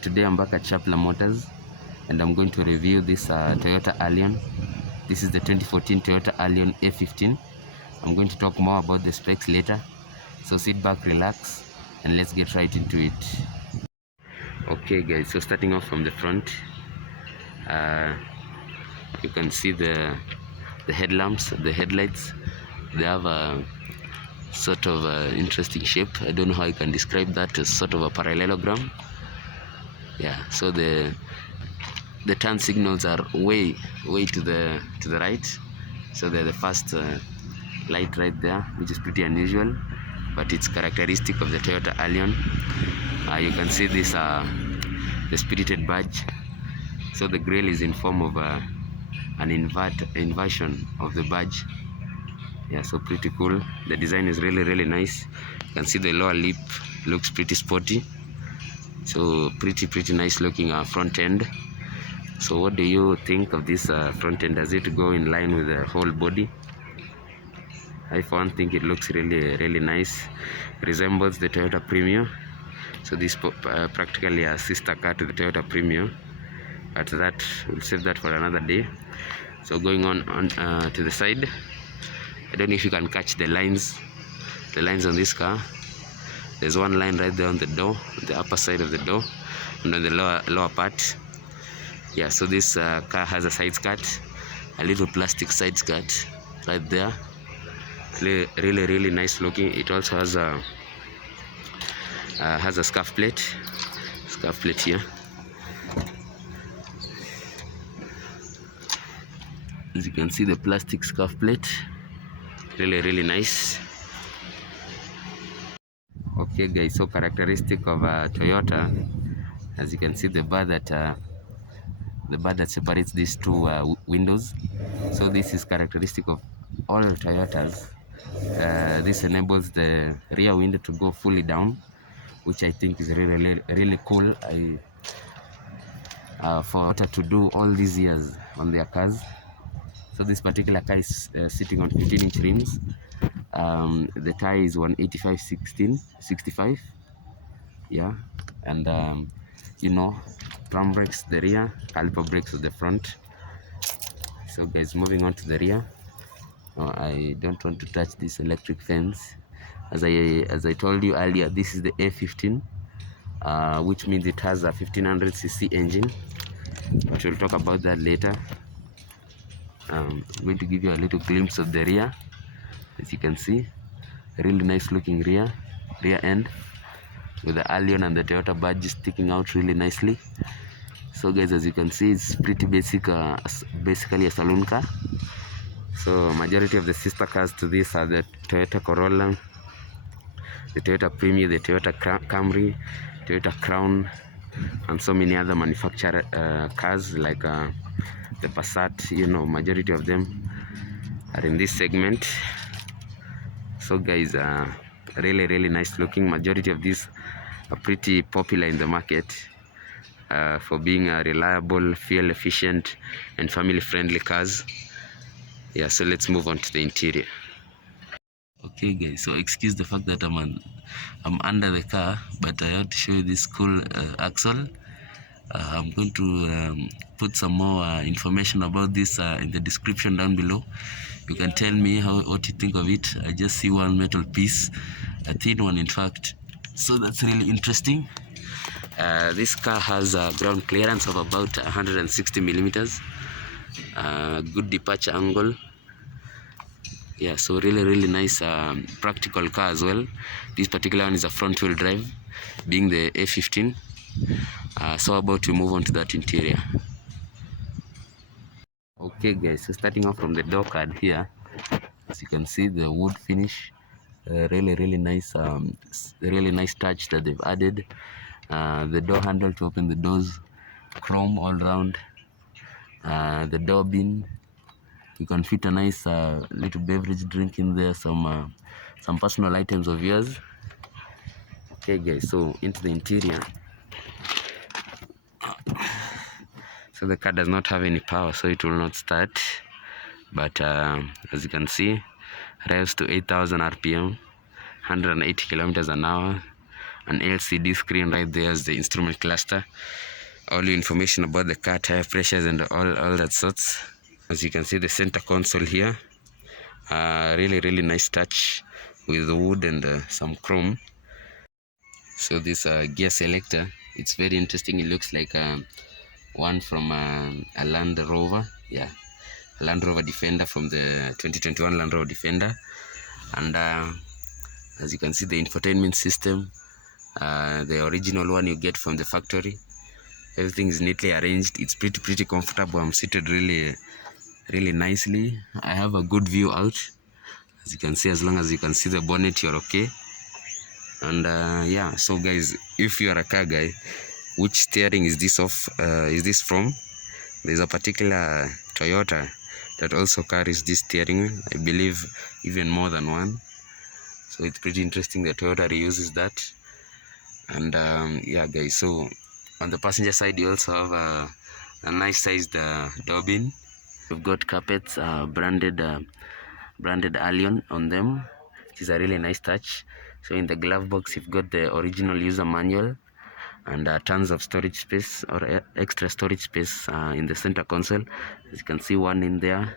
Today I'm back at Shapla Motors and I'm going to review this Toyota Allion. This is the 2014 Toyota Allion A15. I'm going to talk more about the specs later, so sit back, relax, and let's get right into it. Okay guys, so starting off from the front, you can see the headlamps, the headlights. They have a sort of interesting shape. I don't know how I can describe that, as sort of a parallelogram. Yeah, so the turn signals are way to the right, so they're the first light right there, which is pretty unusual, but it's characteristic of the Toyota Allion. You can see this the spirited badge. So the grille is in form of an inversion of the badge. Yeah, so pretty cool. The design is really nice. You can see the lower lip looks pretty sporty, so pretty nice looking front end. So what do you think of this front end? Does it go in line with the whole body? I for one think it looks really nice. Resembles the Toyota Premio. So this practically a sister car to the Toyota Premio, but that we'll save that for another day. So going on to the side, I don't know if you can catch the lines on this car. There's one line right there on the door, the upper side of the door, and on the lower part. Yeah, so this car has a side skirt, a little plastic side skirt right there. Really nice looking. It also has a scuff plate here. As you can see, the plastic scuff plate, really nice. Okay guys, so characteristic of Toyota, as you can see, the bar that separates these two windows. So this is characteristic of all Toyotas. This enables the rear window to go fully down, which I think is really cool. For Toyota to do all these years on their cars. So this particular car is sitting on 15-inch rims. The tire is 185/65. Yeah, and drum brakes the rear, caliper brakes at the front. So guys, moving on to the rear. I don't want to touch this electric fence. As I told you earlier, this is the A15, which means it has a 1500cc engine, which we'll talk about that later. I'm going to give you a little glimpse of the rear. As you can see, really nice looking rear end with the Allion and the Toyota badge sticking out really nicely. So guys, as you can see, it's pretty basic, basically a saloon car. So majority of the sister cars to this are the Toyota Corolla, the Toyota Premio, the Toyota Camry, Toyota Crown, and so many other manufacturer cars like the Passat. Majority of them are in this segment. So guys, really nice looking. Majority of these are pretty popular in the market for being reliable, fuel efficient, and family friendly cars. Yeah, so let's move on to the interior. Okay guys, so excuse the fact that I'm under the car, but I have to show you this cool axle. I'm going to put some more information about this in the description down below. You can tell me what you think of it. I just see one metal piece, a thin one in fact, so that's really interesting. This car has a ground clearance of about 160 millimeters. Good departure angle. Yeah, so really nice practical car as well. This particular one is a front wheel drive, being the A15. So about to move on to that interior. Okay guys, so starting off from the door card here, as you can see, the wood finish, really nice, really nice touch that they've added. The door handle to open the doors, chrome all around. The door bin, you can fit a nice little beverage drink in there, some personal items of yours. Okay guys, so into the interior. So the car does not have any power, so it will not start, but as you can see, drives to 8,000 rpm, 180 kilometers an hour, an LCD screen right there as the instrument cluster. All the information about the car, tire pressures, and all that sorts. As you can see, the center console here, really nice touch with the wood and some chrome. So this gear selector, it's very interesting. It looks like one from a Land Rover, yeah, a Land Rover Defender from the 2021 Land Rover Defender. And as you can see, the infotainment system, the original one you get from the factory. Everything is neatly arranged. It's pretty comfortable. I'm seated really nicely. I have a good view out. As you can see, as long as you can see the bonnet, you're okay. And yeah, so guys, if you are a car guy, which steering is this from? There's a particular Toyota that also carries this steering wheel. I believe even more than one. So it's pretty interesting that Toyota reuses that. And yeah guys, so on the passenger side you also have a nice sized door bin. We've got carpets branded Allion on them, which is a really nice touch. So in the glove box you've got the original user manual and tons of storage space, or extra storage space in the center console. As you can see, one in there.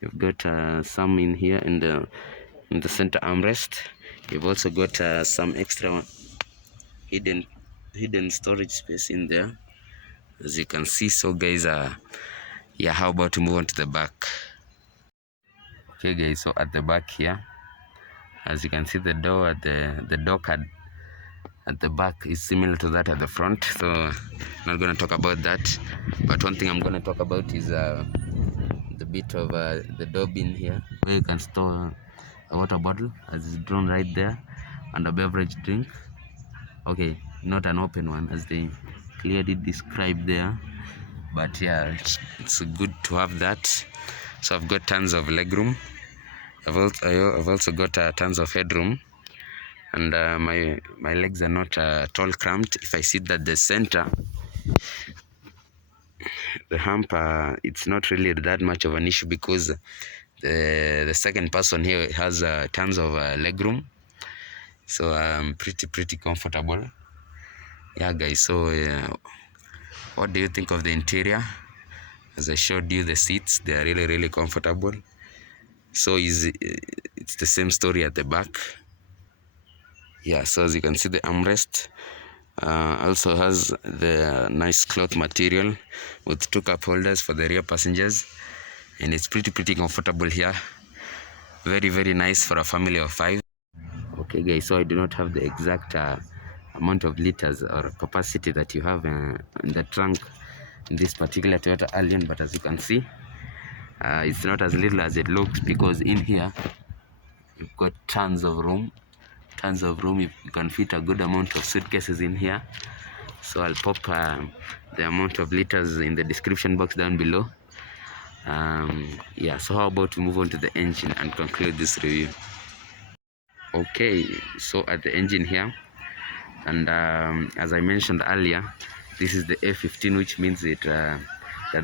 You've got some in here in the center armrest. You've also got some extra hidden storage space in there, as you can see. So guys, yeah, how about to move on to the back? Okay guys, so at the back here, as you can see, the door at the door card at the back is similar to that at the front, so I'm not going to talk about that. But one thing I'm going to talk about is the bit of the door bin here, where you can store a water bottle, as is drawn right there, and a beverage drink. Okay, not an open one, as they clearly described there, but yeah, it's good to have that. So I've got tons of legroom. I've also got tons of headroom, and my legs are not at all cramped. If I sit at the center, the hump, it's not really that much of an issue, because the second person here has tons of legroom, so I'm pretty comfortable. Yeah guys, so what do you think of the interior? As I showed you, the seats, they are really comfortable. So it's the same story at the back. Yeah, so as you can see, the armrest also has the nice cloth material with 2 cup holders for the rear passengers, and it's pretty comfortable here. Very nice for a family of 5. Okay guys, so I do not have the exact amount of liters or capacity that you have in the trunk in this particular Toyota Allion, but as you can see, it's not as little as it looks, because in here you've got tons of room. You can fit a good amount of suitcases in here. So I'll pop the amount of liters in the description box down below. Yeah, so how about we move on to the engine and conclude this review? Okay, so at the engine here, and as I mentioned earlier, this is the A15, which means that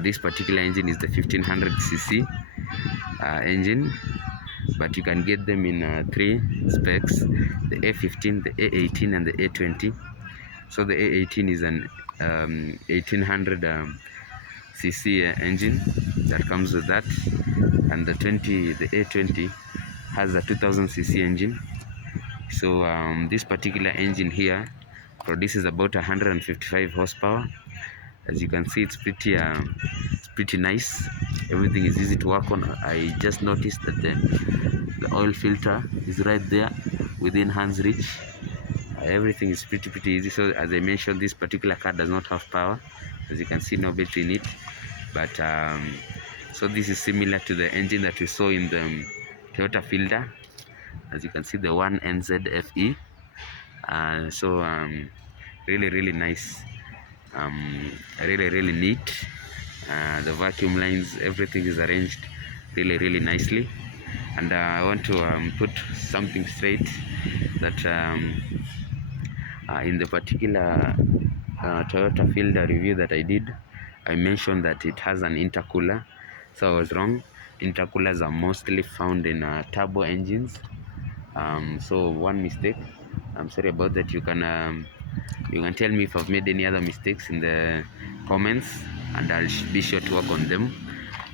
this particular engine is the 1500cc engine, but you can get them in 3 specs: the A15, the A18, and the A20. So the A18 is an 1800cc engine that comes with that, and the A20 has a 2000cc engine. So this particular engine here produces about 155 horsepower. As you can see, it's pretty nice. Everything is easy to work on. I just noticed that the oil filter is right there within hand's reach. Everything is pretty easy. So as I mentioned, this particular car does not have power. As you can see, no battery in it. But so this is similar to the engine that we saw in the Toyota Fielder. As you can see, the 1NZFE. So really nice, really neat. The vacuum lines, everything is arranged really nicely. And I want to put something straight, that in the particular Toyota Fielder review that I did, I mentioned that it has an intercooler. So I was wrong. Intercoolers are mostly found in turbo engines. So one mistake. I'm sorry about that. You can tell me if I've made any other mistakes in the comments, and I'll be sure to work on them.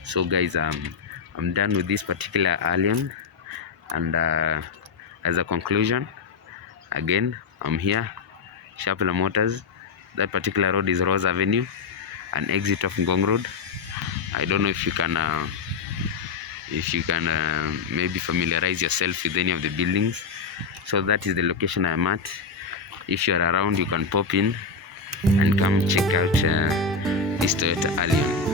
So guys, I'm done with this particular Allion, and as a conclusion, again, I'm here, Shapla Motors. That particular road is Rose Avenue, an exit of Ngong Road. I don't know if you can maybe familiarize yourself with any of the buildings. So that is the location I'm at. If you're around, you can pop in and come check out this Toyota Allion.